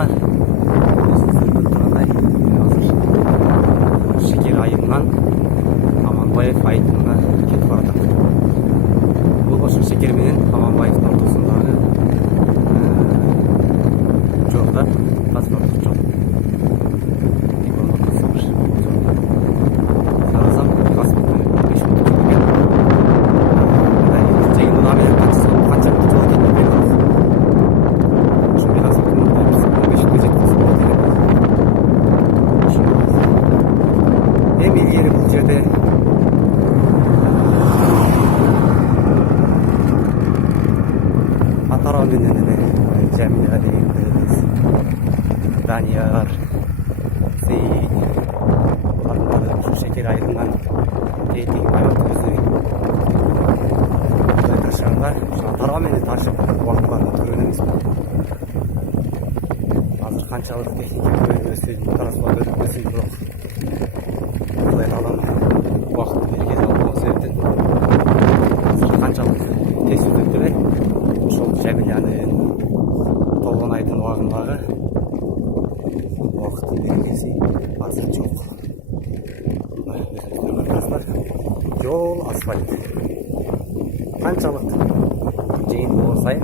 айылына өзіңіздерді тұрғандай қазір Шекер айылынан Аманбаев айылына кетіп бардық. Бұл болсын Шекер менен Аманбаевдың ортасындағы жолда транспорттық жол. Қарасам қанша бұл жерде Атарау менен Жәмилға дейміз, Данияр, Сейіт, олардың ұшу Шекер айылынан кейтегі байбат өзі тыршағанға Атарау менен таршып уақытларына көрген емес. Қазір қаншалық техника көрген өсі, транспорт өсі жоқ. Уақыт берген алған себептен қаншалық тез өтіп келе ошол Жәмиланың Толғанайдың уағындағы уақыт бергенси азыр жоқ. Жол асфальт. Қаншалық жиын болған сайын